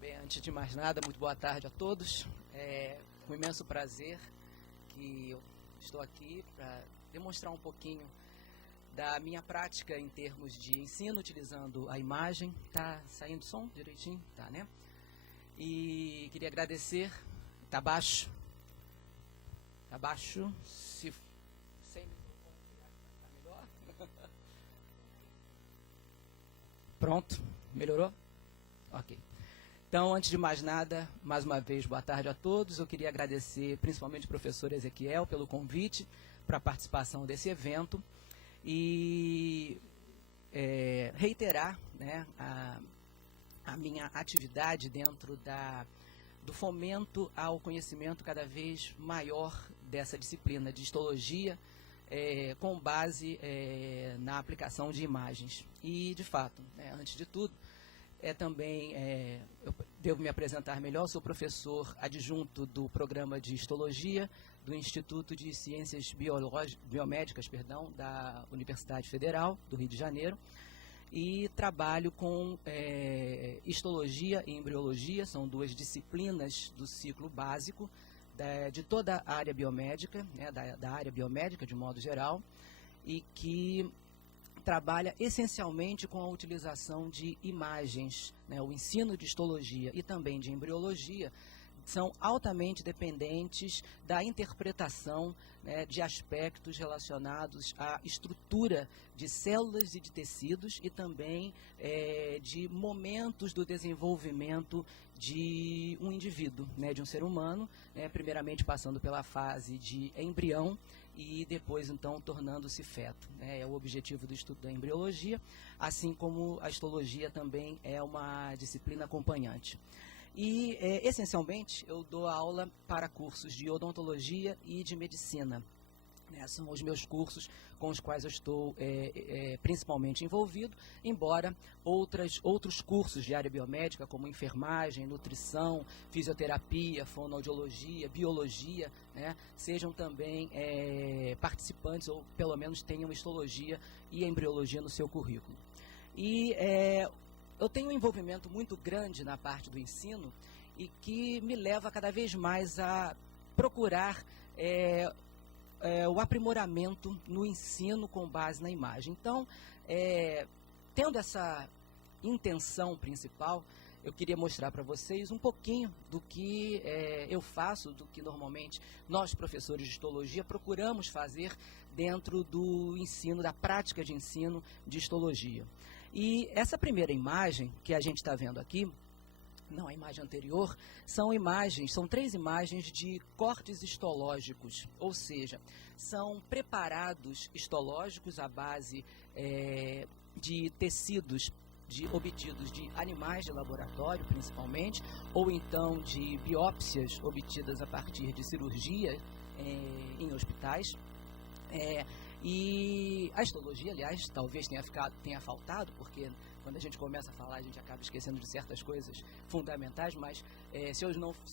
Bem, antes de mais nada, muito boa tarde a todos. É com imenso prazer que eu estou aqui para demonstrar um pouquinho da minha prática em termos de ensino, utilizando a imagem. Tá saindo som direitinho? Tá, né? E queria agradecer. Tá baixo? Tá baixo? Se sem microfone, tá melhor? Pronto? Melhorou? Ok. Então, antes de mais nada, mais uma vez, boa tarde a todos. Eu queria agradecer principalmente ao professor Ezequiel pelo convite para a participação desse evento e reiterar, né, a minha atividade dentro do fomento ao conhecimento cada vez maior dessa disciplina de histologia, com base na aplicação de imagens. E, de fato, antes de tudo, também, eu devo me apresentar melhor, sou professor adjunto do programa de histologia do Instituto de Ciências Biomédicas, da Universidade Federal do Rio de Janeiro, e trabalho com histologia e embriologia, são duas disciplinas do ciclo básico de toda a área biomédica, né, da área biomédica de modo geral, e que trabalha essencialmente com a utilização de imagens, né, o ensino de histologia e também de embriologia são altamente dependentes da interpretação, né, de aspectos relacionados à estrutura de células e de tecidos e também de momentos do desenvolvimento de um indivíduo, né, de um ser humano, né, primeiramente passando pela fase de embrião e depois, então, tornando-se feto. É o objetivo do estudo da embriologia, assim como a histologia também é uma disciplina acompanhante. E, essencialmente, eu dou aula para cursos de odontologia e de medicina. São os meus cursos com os quais eu estou principalmente envolvido, embora outros cursos de área biomédica, como enfermagem, nutrição, fisioterapia, fonoaudiologia, biologia, né, sejam também participantes, ou pelo menos tenham histologia e embriologia no seu currículo. E eu tenho um envolvimento muito grande na parte do ensino e que me leva cada vez mais a procurar o aprimoramento no ensino com base na imagem. Então, tendo essa intenção principal, eu queria mostrar para vocês um pouquinho do que eu faço, do que normalmente nós, professores de histologia, procuramos fazer dentro do ensino, da prática de ensino de histologia. E essa primeira imagem que a gente está vendo aqui, não a imagem anterior, são três imagens de cortes histológicos, ou seja, são preparados histológicos à base de tecidos obtidos de animais de laboratório, principalmente, ou então de biópsias obtidas a partir de cirurgia em hospitais. E a histologia, aliás, talvez tenha faltado, porque quando a gente começa a falar, a gente acaba esquecendo de certas coisas fundamentais, mas se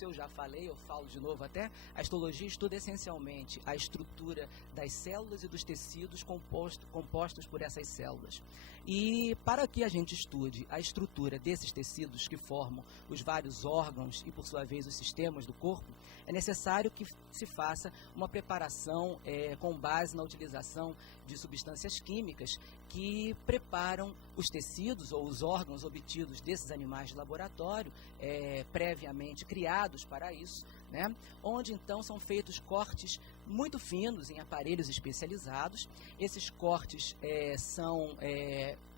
eu já falei, eu falo de novo até, a histologia estuda essencialmente a estrutura das células e dos tecidos compostos por essas células. E para que a gente estude a estrutura desses tecidos que formam os vários órgãos e, por sua vez, os sistemas do corpo, é necessário que se faça uma preparação com base na utilização de substâncias químicas que preparam os tecidos ou os órgãos obtidos desses animais de laboratório, previamente criados para isso, né? Onde então são feitos cortes muito finos em aparelhos especializados. Esses cortes são,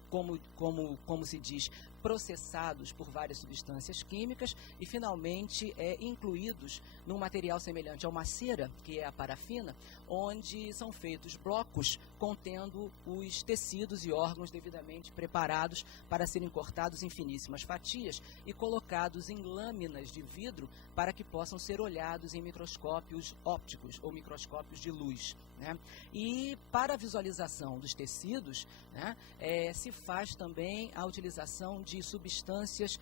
como se diz, processados por várias substâncias químicas e finalmente incluídos num material semelhante a uma cera, que é a parafina, onde são feitos blocos contendo os tecidos e órgãos devidamente preparados para serem cortados em finíssimas fatias e colocados em lâminas de vidro para que possam ser olhados em microscópios ópticos ou microscópios de luz, né? E para a visualização dos tecidos, né, se faz também a utilização de substâncias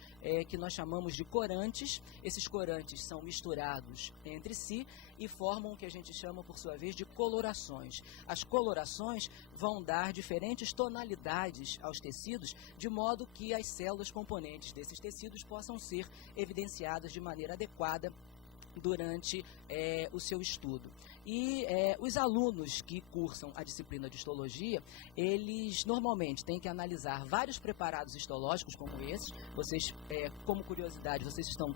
que nós chamamos de corantes. Esses corantes são misturados entre si e formam o que a gente chama, por sua vez, de colorações. As colorações pigmentações vão dar diferentes tonalidades aos tecidos, de modo que as células componentes desses tecidos possam ser evidenciadas de maneira adequada durante o seu estudo. E os alunos que cursam a disciplina de histologia, eles normalmente têm que analisar vários preparados histológicos como esses. Vocês, como curiosidade, vocês estão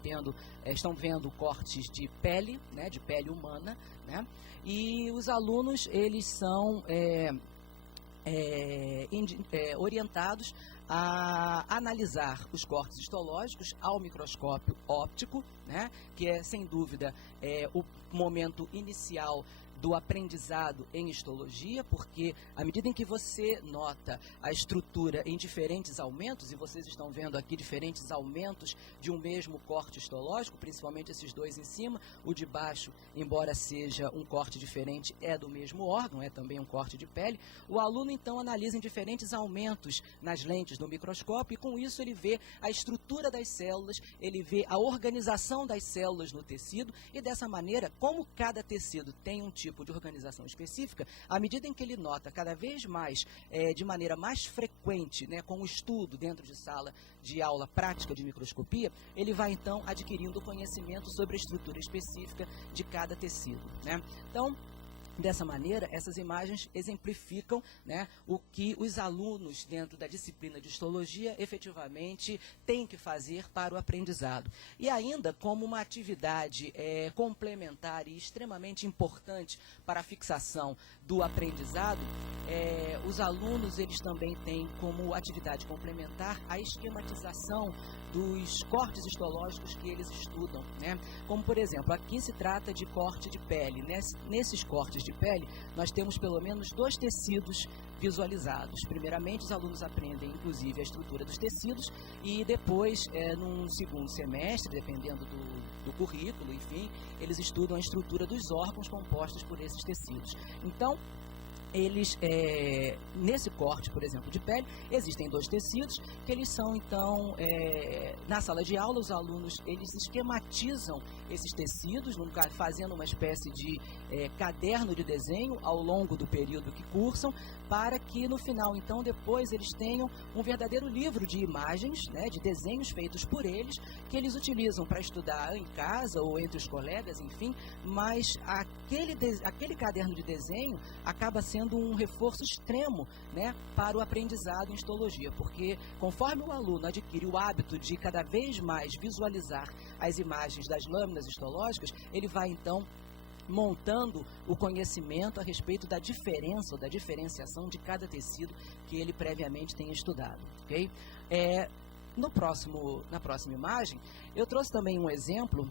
vendo cortes de pele, né, de pele humana, né? E os alunos, eles são orientados a analisar os cortes histológicos ao microscópio óptico, né, que é, sem dúvida, o momento inicial do aprendizado em histologia, porque à medida em que você nota a estrutura em diferentes aumentos, e vocês estão vendo aqui diferentes aumentos de um mesmo corte histológico, principalmente esses dois em cima, o de baixo, embora seja um corte diferente, é do mesmo órgão, é também um corte de pele, o aluno então analisa em diferentes aumentos nas lentes do microscópio, e com isso ele vê a estrutura das células, ele vê a organização das células no tecido, e dessa maneira, como cada tecido tem um tipo de organização específica, à medida em que ele nota cada vez mais, de maneira mais frequente, né, com o estudo dentro de sala de aula prática de microscopia, ele vai então adquirindo conhecimento sobre a estrutura específica de cada tecido, né? Então, dessa maneira, essas imagens exemplificam, né, o que os alunos dentro da disciplina de histologia efetivamente têm que fazer para o aprendizado. E ainda, como uma atividade complementar e extremamente importante para a fixação do aprendizado, os alunos eles também têm como atividade complementar a esquematização dos cortes histológicos que eles estudam, né? Como, por exemplo, aqui se trata de corte de pele. Nesses cortes de pele, nós temos pelo menos 2 tecidos visualizados. Primeiramente, os alunos aprendem, inclusive, a estrutura dos tecidos e depois, num segundo semestre, dependendo do currículo, enfim, eles estudam a estrutura dos órgãos compostos por esses tecidos. Então, eles, nesse corte, por exemplo, de pele, existem 2 tecidos que eles são, então, na sala de aula, os alunos, eles esquematizam esses tecidos, fazendo uma espécie de caderno de desenho ao longo do período que cursam, para que no final, então, depois eles tenham um verdadeiro livro de imagens, né, de desenhos feitos por eles, que eles utilizam para estudar em casa ou entre os colegas, enfim, mas aquele caderno de desenho acaba sendo um reforço extremo, né, para o aprendizado em histologia, porque conforme o aluno adquire o hábito de cada vez mais visualizar as imagens das lâminas histológicas, ele vai então montando o conhecimento a respeito da diferença ou da diferenciação de cada tecido que ele previamente tenha estudado, ok? Na próxima imagem, eu trouxe também um exemplo,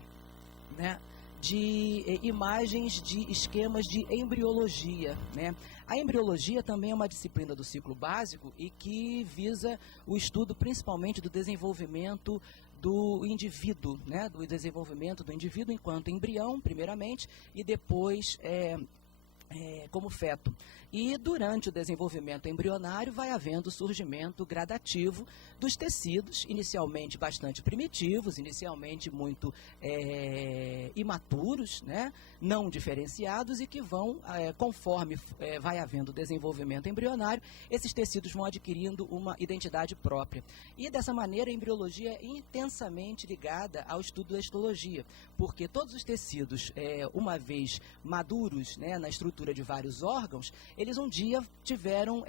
né, de imagens de esquemas de embriologia, né? A embriologia também é uma disciplina do ciclo básico e que visa o estudo principalmente do desenvolvimento do indivíduo, né? Do desenvolvimento do indivíduo enquanto embrião, primeiramente, e depois como feto. E durante o desenvolvimento embrionário vai havendo o surgimento gradativo dos tecidos, inicialmente bastante primitivos, inicialmente muito imaturos, né, não diferenciados, e que vão, conforme vai havendo o desenvolvimento embrionário, esses tecidos vão adquirindo uma identidade própria. E dessa maneira a embriologia é intensamente ligada ao estudo da histologia, porque todos os tecidos, uma vez maduros, né, na estrutura de vários órgãos, eles um dia tiveram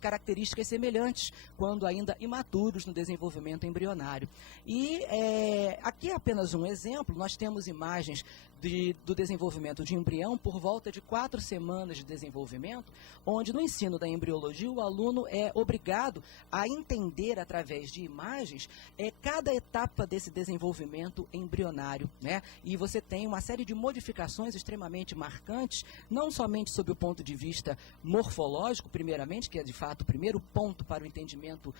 características semelhantes, quando ainda imaturos no desenvolvimento embrionário. E aqui é apenas um exemplo, nós temos imagens do desenvolvimento de embrião por volta de 4 semanas de desenvolvimento, onde no ensino da embriologia o aluno é obrigado a entender através de imagens cada etapa desse desenvolvimento embrionário, né? E você tem uma série de modificações extremamente marcantes, não somente sob o ponto de vista morfológico, primeiramente, que é de fato o primeiro ponto para o entendimento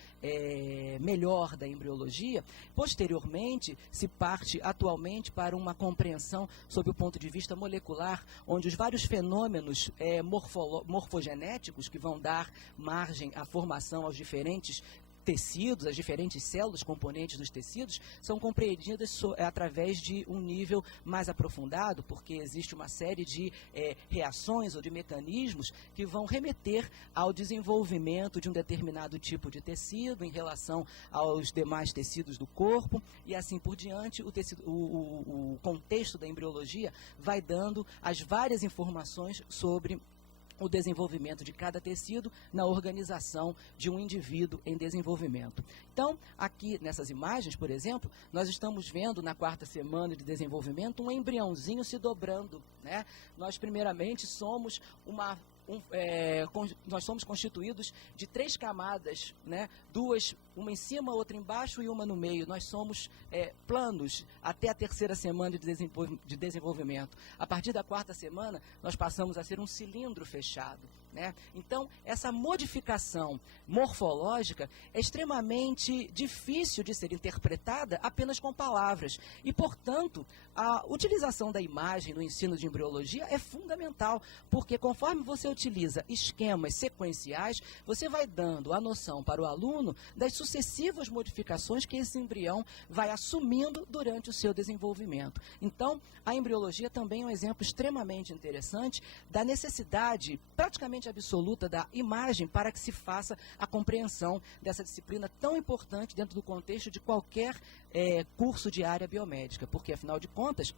melhor da embriologia. Posteriormente, se parte atualmente para uma compreensão sob o ponto de vista molecular, onde os vários fenômenos morfogenéticos que vão dar margem à formação aos diferentes tecidos, as diferentes células componentes dos tecidos, são compreendidas através de um nível mais aprofundado, porque existe uma série de reações ou de mecanismos que vão remeter ao desenvolvimento de um determinado tipo de tecido em relação aos demais tecidos do corpo, e assim por diante. O contexto da embriologia vai dando as várias informações sobre o desenvolvimento de cada tecido na organização de um indivíduo em desenvolvimento. Então, aqui nessas imagens, por exemplo, nós estamos vendo na 4ª semana de desenvolvimento um embriãozinho se dobrando, né? Nós, primeiramente, somos nós somos constituídos de 3 camadas, né? Uma em cima, outra embaixo e uma no meio. Nós somos planos até a 3ª semana de desenvolvimento. A partir da 4ª semana, nós passamos a ser um cilindro fechado, né? Então, essa modificação morfológica é extremamente difícil de ser interpretada apenas com palavras. E, portanto, a utilização da imagem no ensino de embriologia é fundamental, porque conforme você utiliza esquemas sequenciais, você vai dando a noção para o aluno das sucessivas modificações que esse embrião vai assumindo durante o seu desenvolvimento. Então, a embriologia também é um exemplo extremamente interessante da necessidade praticamente absoluta da imagem para que se faça a compreensão dessa disciplina tão importante dentro do contexto de qualquer curso de área biomédica, porque, afinal de contas,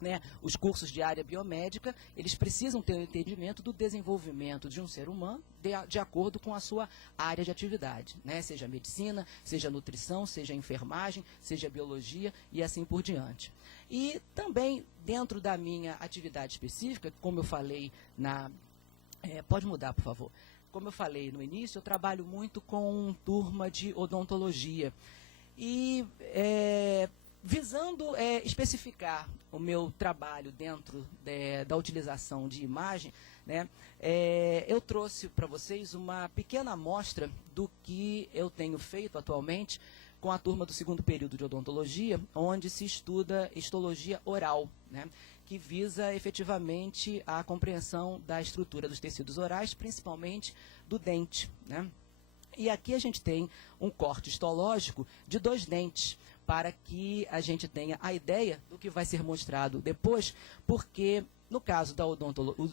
né, os cursos de área biomédica, eles precisam ter um entendimento do desenvolvimento de um ser humano de acordo com a sua área de atividade, né, seja medicina, seja nutrição, seja enfermagem, seja biologia e assim por diante. E também, dentro da minha atividade específica, como eu falei pode mudar, por favor. Como eu falei no início, eu trabalho muito com turma de odontologia. E visando especificar o meu trabalho dentro da utilização de imagem, né, eu trouxe para vocês uma pequena amostra do que eu tenho feito atualmente com a turma do 2º período de odontologia, onde se estuda histologia oral, né, que visa efetivamente a compreensão da estrutura dos tecidos orais, principalmente do dente, né? E aqui a gente tem um corte histológico de 2 dentes, para que a gente tenha a ideia do que vai ser mostrado depois, porque no caso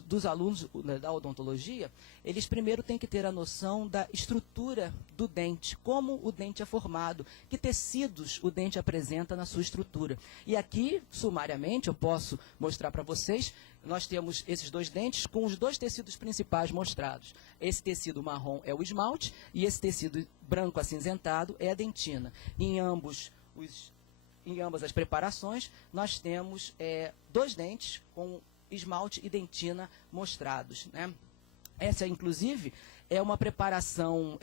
dos alunos da odontologia, eles primeiro têm que ter a noção da estrutura do dente, como o dente é formado, que tecidos o dente apresenta na sua estrutura. E aqui, sumariamente, eu posso mostrar para vocês, nós temos esses 2 dentes com os 2 tecidos principais mostrados. Esse tecido marrom é o esmalte e esse tecido branco acinzentado é a dentina. Em ambas as preparações, nós temos 2 dentes com esmalte e dentina mostrados, né? Essa, inclusive, é uma preparação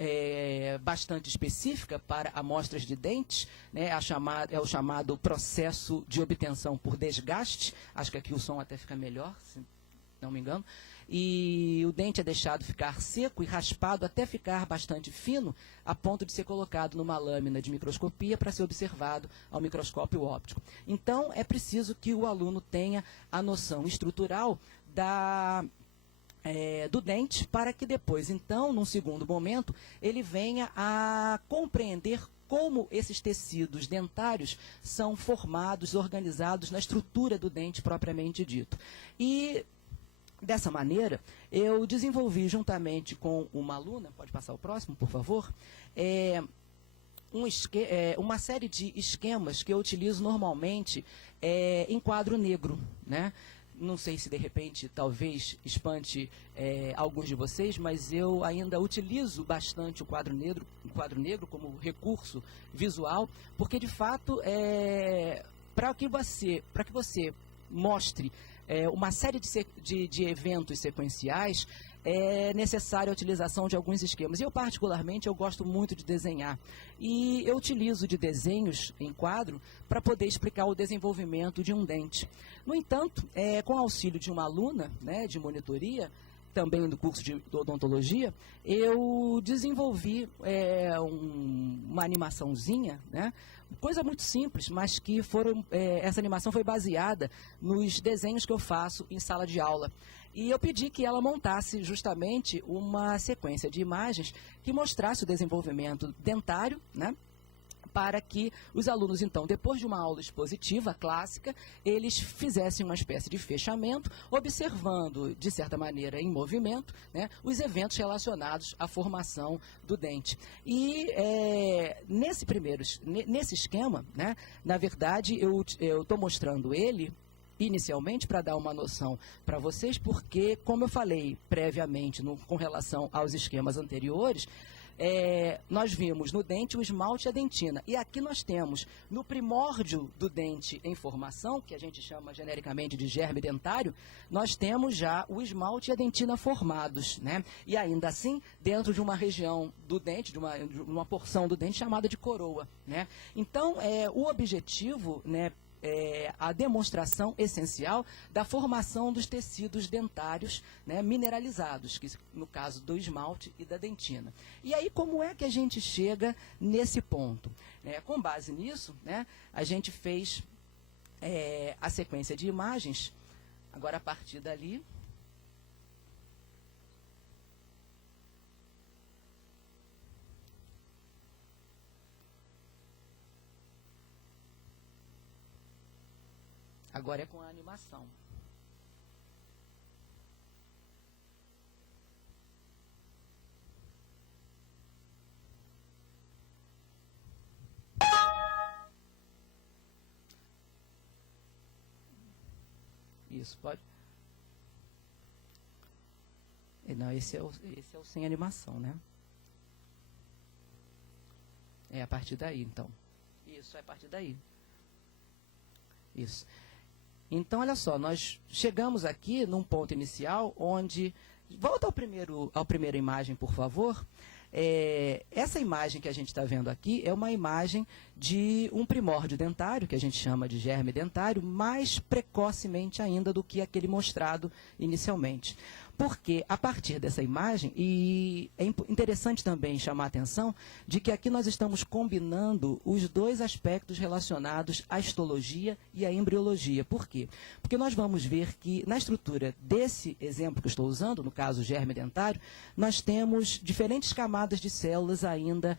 bastante específica para amostras de dentes, né? É o chamado processo de obtenção por desgaste. Acho que aqui o som até fica melhor, se não me engano. E o dente é deixado ficar seco e raspado até ficar bastante fino, a ponto de ser colocado numa lâmina de microscopia para ser observado ao microscópio óptico. Então, é preciso que o aluno tenha a noção estrutural do dente, para que depois, então, num segundo momento, ele venha a compreender como esses tecidos dentários são formados, organizados na estrutura do dente propriamente dito. E dessa maneira, eu desenvolvi juntamente com uma aluna, pode passar o próximo, por favor, uma série de esquemas que eu utilizo normalmente em quadro negro, né? Não sei se, de repente, talvez espante alguns de vocês, mas eu ainda utilizo bastante o quadro negro como recurso visual, porque, de fato, para que você mostre uma série de eventos sequenciais, é necessária a utilização de alguns esquemas. Eu, particularmente, eu gosto muito de desenhar. E eu utilizo de desenhos em quadro para poder explicar o desenvolvimento de um dente. No entanto, com o auxílio de uma aluna, né, de monitoria, também do curso de odontologia, eu desenvolvi uma animaçãozinha, né? Coisa muito simples, mas que essa animação foi baseada nos desenhos que eu faço em sala de aula. E eu pedi que ela montasse justamente uma sequência de imagens que mostrasse o desenvolvimento dentário, né? Para que os alunos, então, depois de uma aula expositiva clássica, eles fizessem uma espécie de fechamento, observando, de certa maneira, em movimento, né, os eventos relacionados à formação do dente. E nesse esquema, né, na verdade, eu estou mostrando ele inicialmente para dar uma noção para vocês, porque, como eu falei previamente com relação aos esquemas anteriores, nós vimos no dente o esmalte e a dentina. E aqui nós temos, no primórdio do dente em formação, que a gente chama genericamente de germe dentário, nós temos já o esmalte e a dentina formados, né? E ainda assim, dentro de uma região do dente, de uma porção do dente chamada de coroa, né? Então, o objetivo, né, a demonstração essencial da formação dos tecidos dentários, né, mineralizados, que no caso do esmalte e da dentina. E aí, como é que a gente chega nesse ponto? Com base nisso, né, a gente fez a sequência de imagens. Agora, a partir dali, agora é com a animação. Isso, pode? Não, esse é o sem animação, né? É a partir daí, então. Isso, é a partir daí. Isso. Então, olha só, nós chegamos aqui num ponto inicial onde... Volta à primeira imagem, por favor. Essa imagem que a gente está vendo aqui é uma imagem de um primórdio dentário, que a gente chama de germe dentário, mais precocemente ainda do que aquele mostrado inicialmente. Porque, a partir dessa imagem, e é interessante também chamar a atenção de que aqui nós estamos combinando os dois aspectos relacionados à histologia e à embriologia. Por quê? Porque nós vamos ver que, na estrutura desse exemplo que eu estou usando, no caso germe dentário, nós temos diferentes camadas de células ainda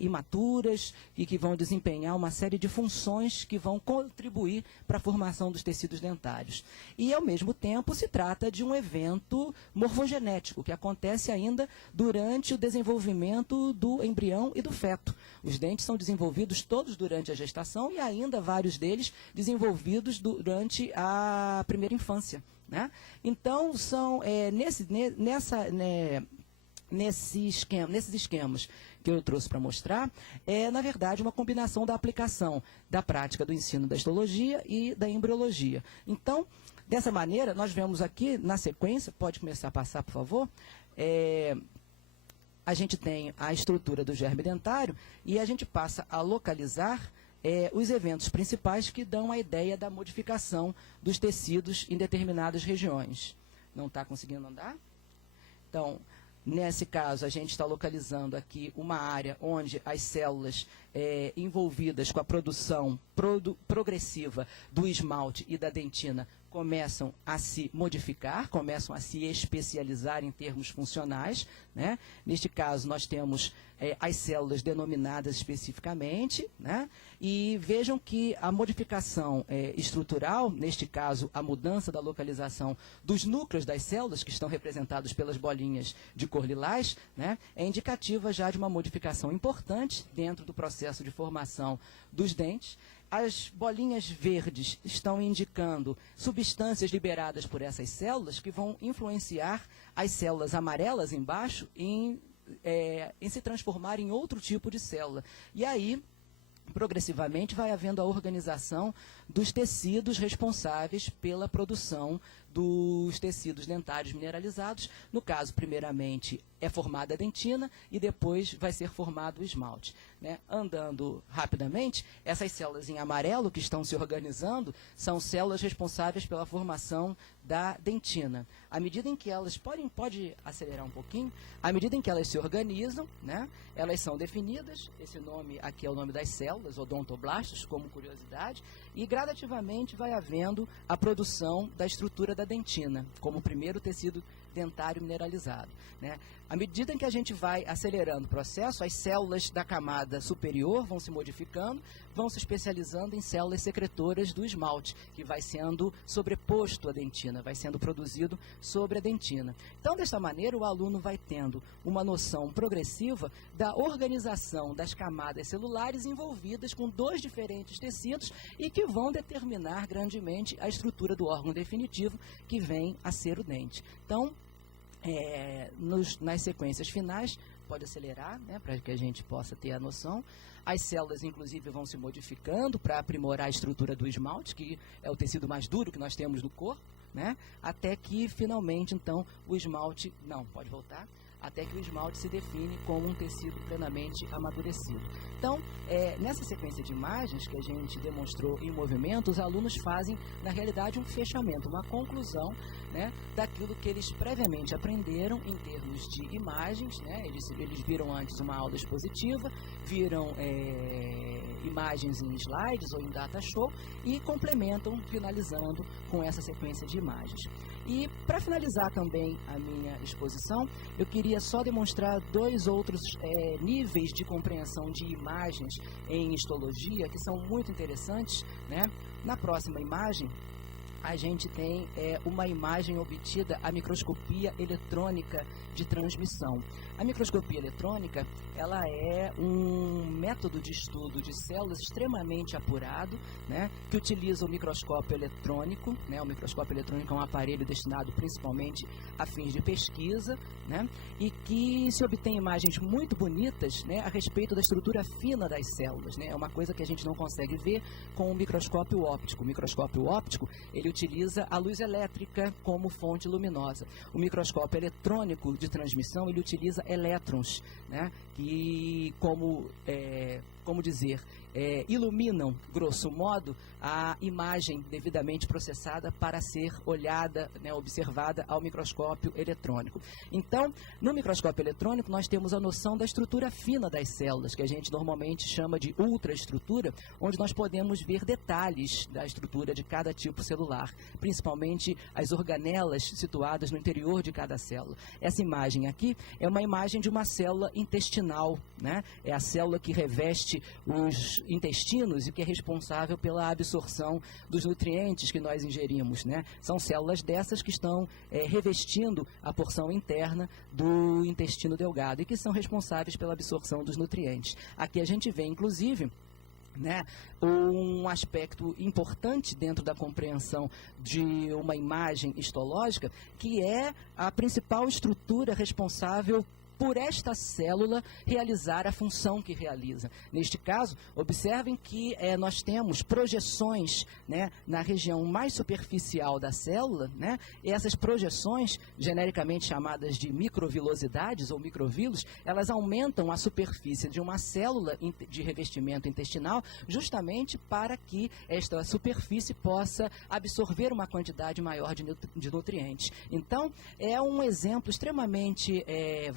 imaturas e que vão desempenhar uma série de funções que vão contribuir para a formação dos tecidos dentários. E, ao mesmo tempo, se trata de um evento morfogenético, que acontece ainda durante o desenvolvimento do embrião e do feto. Os dentes são desenvolvidos todos durante a gestação e ainda vários deles desenvolvidos durante a primeira infância, né? Então, são nesses esquemas que eu trouxe para mostrar, na verdade, uma combinação da aplicação da prática do ensino da histologia e da embriologia. Então, dessa maneira, nós vemos aqui, na sequência, pode começar a passar, por favor, a gente tem a estrutura do germe dentário e a gente passa a localizar os eventos principais que dão a ideia da modificação dos tecidos em determinadas regiões. Não está conseguindo andar? Então, nesse caso, a gente está localizando aqui uma área onde as células envolvidas com a produção progressiva do esmalte e da dentina começam a se modificar, começam a se especializar em termos funcionais, né? Neste caso, nós temos as células denominadas especificamente, né? E vejam que a modificação estrutural, neste caso, a mudança da localização dos núcleos das células, que estão representados pelas bolinhas de cor lilás, né? É indicativa já de uma modificação importante dentro do processo de formação dos dentes. As bolinhas verdes estão indicando substâncias liberadas por essas células que vão influenciar as células amarelas embaixo em se transformar em outro tipo de célula. E aí, progressivamente, vai havendo a organização dos tecidos responsáveis pela produção dos tecidos dentários mineralizados. No caso, primeiramente, é formada a dentina e depois vai ser formado o esmalte, né? Andando rapidamente, essas células em amarelo que estão se organizando são células responsáveis pela formação da dentina. À medida em que elas, pode acelerar um pouquinho, à medida em que elas se organizam, né, elas são definidas, esse nome aqui é o nome das células, odontoblastos, como curiosidade, e gradativamente vai havendo a produção da estrutura da dentina, como o primeiro tecido dentário mineralizado, né? À medida em que a gente vai acelerando o processo, as células da camada superior vão se modificando, vão se especializando em células secretoras do esmalte, que vai sendo sobreposto à dentina, vai sendo produzido sobre a dentina. Então, desta maneira, o aluno vai tendo uma noção progressiva da organização das camadas celulares envolvidas com dois diferentes tecidos e que vão determinar grandemente a estrutura do órgão definitivo que vem a ser o dente. Então, nas sequências finais, pode acelerar, né, para que a gente possa ter a noção. As células, inclusive, vão se modificando para aprimorar a estrutura do esmalte, que é o tecido mais duro que nós temos no corpo, né, até que, finalmente, então, o esmalte... Não, pode voltar. Até que o esmalte se define como um tecido plenamente amadurecido. Então, nessa sequência de imagens que a gente demonstrou em movimento, os alunos fazem, na realidade, um fechamento, uma conclusão, né, daquilo que eles previamente aprenderam em termos de imagens, né? Eles viram antes uma aula expositiva, viram imagens em slides ou em data show e complementam, finalizando com essa sequência de imagens. E, para finalizar também a minha exposição, eu queria só demonstrar dois outros níveis de compreensão de imagens em histologia que são muito interessantes, né? Na próxima imagem, a gente tem uma imagem obtida à microscopia eletrônica de transmissão. A microscopia eletrônica, ela é um método de estudo de células extremamente apurado, né, que utiliza o microscópio eletrônico, né? O microscópio eletrônico é um aparelho destinado principalmente a fins de pesquisa, né, e que se obtém imagens muito bonitas, né, a respeito da estrutura fina das células, né? É uma coisa que a gente não consegue ver com o microscópio óptico. O microscópio óptico, ele utiliza a luz elétrica como fonte luminosa. O microscópio eletrônico de transmissão, ele utiliza elétrons, né, que, iluminam, grosso modo, a imagem devidamente processada para ser olhada, né, observada ao microscópio eletrônico. Então, no microscópio eletrônico, nós temos a noção da estrutura fina das células, que a gente normalmente chama de ultraestrutura, onde nós podemos ver detalhes da estrutura de cada tipo celular, principalmente as organelas situadas no interior de cada célula. Essa imagem aqui é uma imagem de uma célula intestinal, né? É a célula que reveste os intestinos e que é responsável pela absorção dos nutrientes que nós ingerimos, né? São células dessas que estão revestindo a porção interna do intestino delgado e que são responsáveis pela absorção dos nutrientes. Aqui a gente vê, inclusive, né, um aspecto importante dentro da compreensão de uma imagem histológica, que é a principal estrutura responsável por esta célula realizar a função que realiza. Neste caso, observem que nós temos projeções, né, na região mais superficial da célula, né, e essas projeções, genericamente chamadas de microvilosidades ou microvilos, elas aumentam a superfície de uma célula de revestimento intestinal justamente para que esta superfície possa absorver uma quantidade maior de nutrientes. Então, é um exemplo extremamente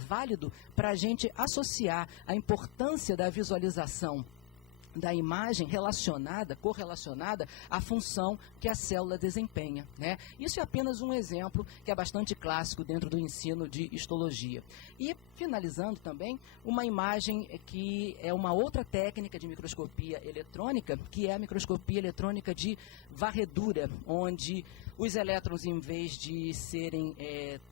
válido para a gente associar a importância da visualização da imagem correlacionada à função que a célula desempenha, né? Isso é apenas um exemplo que é bastante clássico dentro do ensino de histologia. E, finalizando também, uma imagem que é uma outra técnica de microscopia eletrônica, que é a microscopia eletrônica de varredura, onde os elétrons, em vez de serem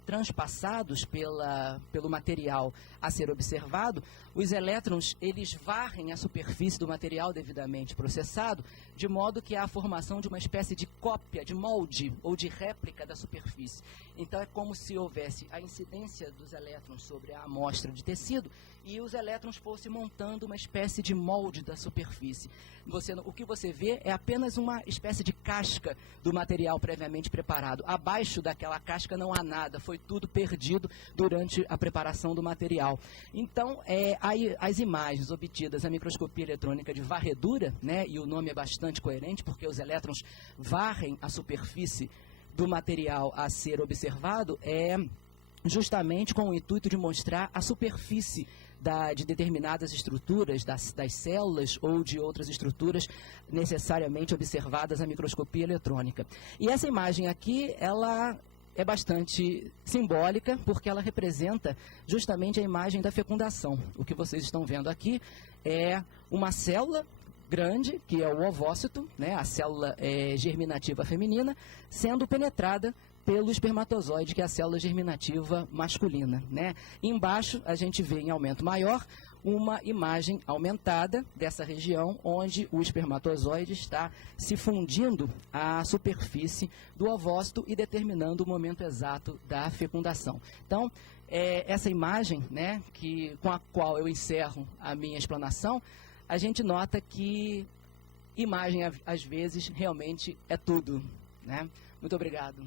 transpassados pelo material a ser observado, os elétrons, eles varrem a superfície do material material devidamente processado, de modo que há a formação de uma espécie de cópia, de molde ou de réplica da superfície. Então é como se houvesse a incidência dos elétrons sobre a amostra de tecido e os elétrons fossem montando uma espécie de molde da superfície. O que você vê é apenas uma espécie de casca do material previamente preparado. Abaixo daquela casca não há nada, foi tudo perdido durante a preparação do material. Então, as imagens obtidas à microscopia eletrônica de varredura, né, e o nome é bastante coerente, porque os elétrons varrem a superfície do material a ser observado, justamente com o intuito de mostrar a superfície de determinadas estruturas, das células ou de outras estruturas necessariamente observadas à microscopia eletrônica. E essa imagem aqui, ela é bastante simbólica, porque ela representa justamente a imagem da fecundação. O que vocês estão vendo aqui é uma célula grande, que é o ovócito, né, a célula germinativa feminina, sendo penetrada pelo espermatozoide, que é a célula germinativa masculina, né? Embaixo, a gente vê em aumento maior uma imagem aumentada dessa região onde o espermatozoide está se fundindo à superfície do ovócito e determinando o momento exato da fecundação. Então, essa imagem, né, com a qual eu encerro a minha explanação, a gente nota que imagem, às vezes, realmente é tudo, né? Muito obrigado.